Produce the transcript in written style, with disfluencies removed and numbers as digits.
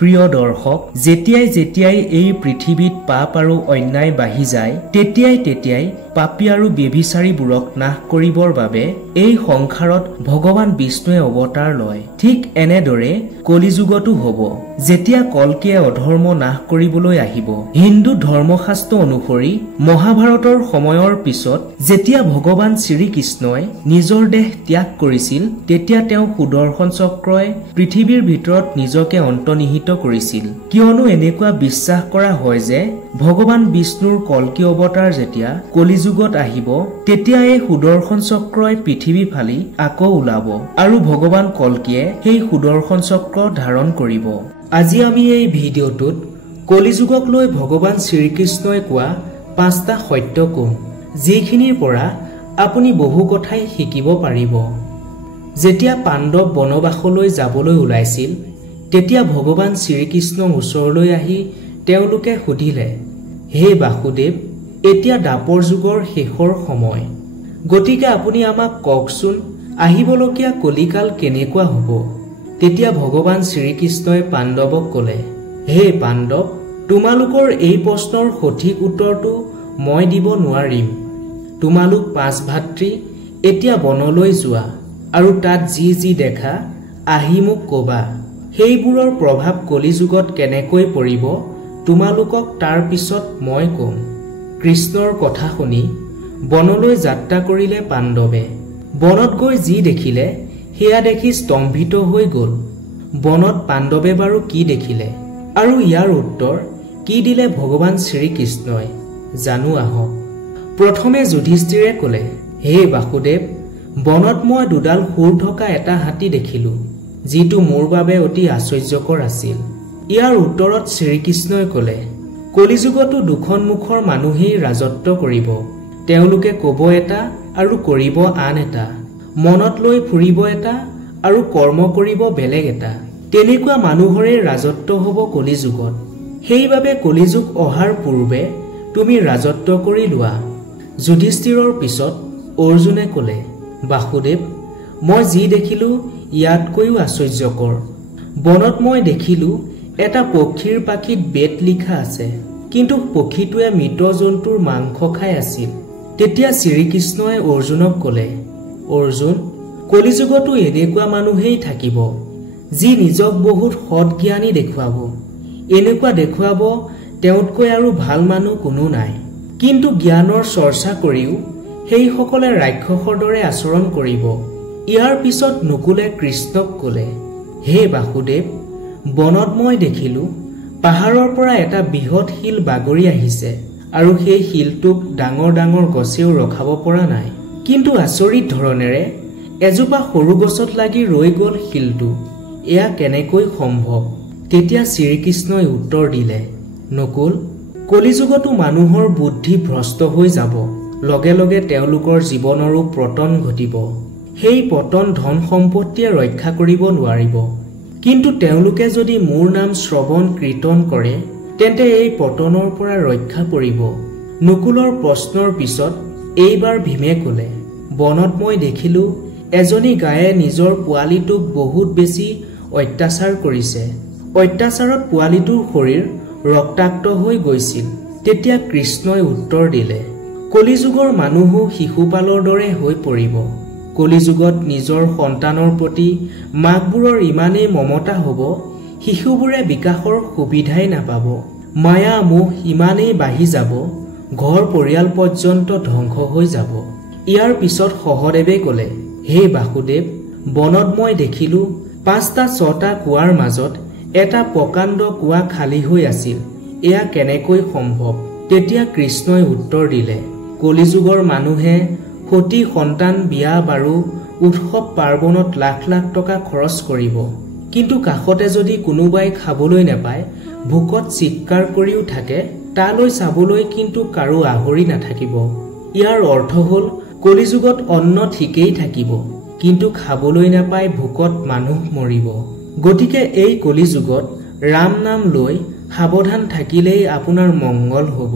প্ৰিয় দৰ্শক যেতিয়াই এই পৃথিৱীত পাপ আৰু অন্যায় বাঢ়ি যায় তেতিয়াই পাপী আৰু বেবিচাৰীবোৰক নাশ কৰিবৰ বাবে এই সংসাৰত ভগৱান বিষ্ণুৱে অৱতাৰ লয়। ঠিক এনেদৰে কলিযুগতো হ'ব, যেতিয়া কলকিয়ে অধৰ্ম নাশ কৰিবলৈ আহিব। হিন্দু ধৰ্মশাস্ত্ৰ অনুসৰি মহাভাৰতৰ সময়ৰ পিছত যেতিয়া ভগৱান শ্ৰীকৃষ্ণই নিজৰ দেহ ত্যাগ কৰিছিল তেতিয়া তেওঁ সুদৰ্শন চক্ৰই পৃথিৱীৰ ভিতৰত নিজকে অন্তৰ্নিহিত কৰিছিল। কিয়নো এনেকুৱা বিশ্বাস কৰা হয় যে ভগৱান বিষ্ণুৰ কলকি অৱতাৰ যেতিয়া কলিযুগত আহিব তেতিয়া এই সুদৰ্শন চক্ৰই পৃথিৱী ফালি আকৌ ওলাব আৰু ভগৱান কলকিয়ে সেই সুদৰ্শন চক্ৰ ধাৰণ কৰিব। আজি আমি এই ভিডিঅ'টোত কলিযুগক লৈ ভগৱান শ্ৰীকৃষ্ণই কোৱা 5টা সত্য কম, যিখিনিৰ পৰা আপুনি বহু কথাই শিকিব পাৰিব। যেতিয়া পাণ্ডৱ বনবাসলৈ যাবলৈ ওলাইছিল তেতিয়া ভগৱান শ্ৰীকৃষ্ণৰ ওচৰলৈ আহি তেওঁলোকে সুধিলে, হে বাসুদেৱ, এতিয়া দাপৰ যুগৰ শেষৰ সময়, গতিকে আপুনি আমাক কওকচোন আহিবলগীয়া কলিকাল কেনেকুৱা হ'ব। তেতিয়া ভগৱান শ্ৰীকৃষ্ণই পাণ্ডৱক ক'লে, হে পাণ্ডৱ, তোমালোকৰ এই প্ৰশ্নৰ সঠিক উত্তৰটো মই দিব নোৱাৰিম। তোমালোক 5 ভাতৃ এতিয়া বনলৈ যোৱা আৰু তাত যি দেখা আহি মোক ক'বা। সেইবোৰৰ প্ৰভাৱ কলিযুগত কেনেকৈ পৰিব তোমালোকক তাৰ পিছত মই ক'ম। কৃষ্ণৰ কথা শুনি বনলৈ যাত্ৰা কৰিলে পাণ্ডৱে। বনত গৈ যি দেখিলে সেয়া দেখি স্তম্ভিত হৈ গ'ল। বনত পাণ্ডৱে বাৰু কি দেখিলে আৰু ইয়াৰ উত্তৰ কি দিলে ভগৱান শ্ৰীকৃষ্ণই, জানো আহক। প্ৰথমে যুধিষ্ঠিৰে ক'লে, হে বাসুদেৱ, বনত মই দুডাল শুৰ থকা এটা হাতী দেখিলো, যিটো মোৰ বাবে অতি আশ্চৰ্যকৰ আছিল। ইয়াৰ উত্তৰত শ্ৰীকৃষ্ণই ক'লে, কলিযুগতো দুখন মুখৰ মানুহেই ৰাজত্ব কৰিব। তেওঁলোকে ক'ব এটা আৰু কৰিব আন এটা, মনত লৈ ফুৰিব এটা আৰু কৰ্ম কৰিব বেলেগ এটা। তেনেকুৱা মানুহৰে ৰাজত্ব হ'ব কলিযুগত। সেইবাবে কলিযুগ অহাৰ পূৰ্বে তুমি ৰাজত্ব কৰি লোৱা। যুধিষ্ঠিৰৰ পিছত অৰ্জুনে ক'লে, বাসুদেৱ, মই যি দেখিলো ইয়াতকৈও আশ্চৰ্যকৰ। বনত মই দেখিলো এটা পক্ষীৰ পাখিত বেদ লিখা আছে, কিন্তু পক্ষীটোৱে মৃত জন্তুৰ মাংস খাই আছিল। তেতিয়া শ্ৰীকৃষ্ণই অৰ্জুনক ক'লে, অৰ্জুন, কলিযুগতো এনেকুৱা মানুহেই থাকিব যি নিজক বহুত সৎজ্ঞানী দেখুৱাব। এনেকুৱা দেখুৱাব তেওঁতকৈ আৰু ভাল মানুহ কোনো নাই। কিন্তু জ্ঞানৰ চৰ্চা কৰিও সেইসকলে ৰাক্ষসৰ দৰে আচৰণ কৰিব। ইয়াৰ পিছত নকুলে কৃষ্ণক ক'লে, হে বাসুদেৱ, বনত মই দেখিলো পাহাৰৰ পৰা এটা বৃহৎ শিল বাগৰি আহিছে আৰু সেই শিলটোক ডাঙৰ গছেও ৰখাব পৰা নাই। কিন্তু আচৰিত ধৰণেৰে এজোপা সৰু গছত লাগি ৰৈ গ'ল শিলটো। এয়া কেনেকৈ সম্ভৱ? তেতিয়া শ্ৰীকৃষ্ণই উত্তৰ দিলে, নকুল, কলিযুগতো মানুহৰ বুদ্ধি ভ্ৰষ্ট হৈ যাব, লগে লগে তেওঁলোকৰ জীৱনৰো পতন ঘটিব। সেই পতন ধন সম্পত্তিয়ে ৰক্ষা কৰিব নোৱাৰিব। কিন্তু তেওঁলোকে যদি মোৰ নাম শ্ৰৱণ কীৰ্তন কৰে তেন্তে এই পতনৰ পৰা ৰক্ষা পৰিব। নকুলৰ প্ৰশ্নৰ পিছত এইবাৰ ভীমে ক'লে, বনত মই দেখিলো এজনী গায়ে নিজৰ পোৱালিটোক বহুত বেছি অত্যাচাৰ কৰিছে। অত্যাচাৰত পোৱালিটোৰ শৰীৰ ৰক্তাক্ত হৈ গৈছিল। তেতিয়া কৃষ্ণই উত্তৰ দিলে, কলিযুগৰ মানুহো শিশুপালৰ দৰে হৈ পৰিব। কলিযুগত নিজৰ সন্তানৰ প্ৰতি মাকবোৰৰ ইমানেই মমতা হ'ব, শিশুবোৰে বিকাশৰ সুবিধাই নাপাব। মায়া মোহ ইমানেই বাঢ়ি যাব, ঘৰ পৰিয়াল পৰ্যন্ত ধ্বংস হৈ যাব। ইয়াৰ পিছত সহদেৱে ক'লে, হে বাসুদেৱ, বনত মই দেখিলো 5টা-6টা কুৱাৰ মাজত এটা প্ৰকাণ্ড কুৱা খালী হৈ আছিল। এয়া কেনেকৈ সম্ভৱ? তেতিয়া কৃষ্ণই উত্তৰ দিলে, কলিযুগৰ মানুহে সতী সন্তান, বিয়া বাৰু, উৎসৱ পাৰ্বণত লাখ টকা খৰচ কৰিব। কিন্তু কাষতে যদি কোনোবাই খাবলৈ নাপায় ভোকত চিৎকাৰ কৰিও থাকে, তালৈ চাবলৈ কিন্তু কাৰো আহৰি নাথাকিব। ইয়াৰ অৰ্থ হ'ল কলিযুগত অন্ন ঠিকেই থাকিব, কিন্তু খাবলৈ নাপাই ভোকত মানুহ মৰিব। গতিকে এই কলিযুগত ৰাম নাম লৈ সাৱধান থাকিলেই আপোনাৰ মংগল হ'ব।